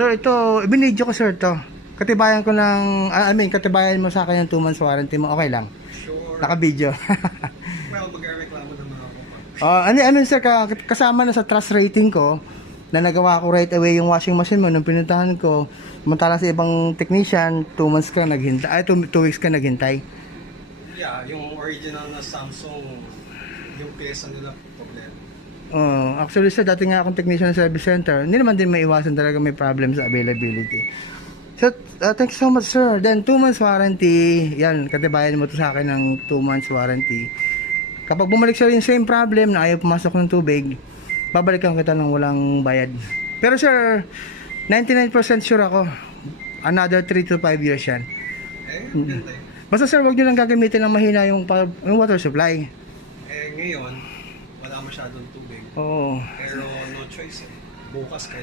Sir, ito, binidyo ko sir to. Katibayan ko ng, katibayan mo sa akin yung 2 months warranty mo, okay lang. Sure. Naka-video. Well, magreklamo naman ako pa. ano sir, kasama na sa trust rating ko, na nagawa ko right away yung washing machine mo nung pinuntahan ko, samantalang sa ibang technician, 2 months ka naghintay, 2 weeks ka naghintay. Yeah, yung original na Samsung, yung pyesa nila problema. Actually sir, dati nga akong technician sa service center, hindi naman din maiwasan talaga may problem sa availability. So, thank you so much sir. Then 2 months warranty, yan, katibayan mo to sa akin ng 2 months warranty. Kapag bumalik sir yung same problem na ayaw pumasok ng tubig, babalikan kita ng walang bayad. Pero sir, 99% sure ako, another 3 to 5 years yan. Ganda eh. Basta sir, wag nyo lang gagamitin ng mahina yung water supply. Ngayon, wala masyadong tubig. Oo. Pero no choice eh. Bukas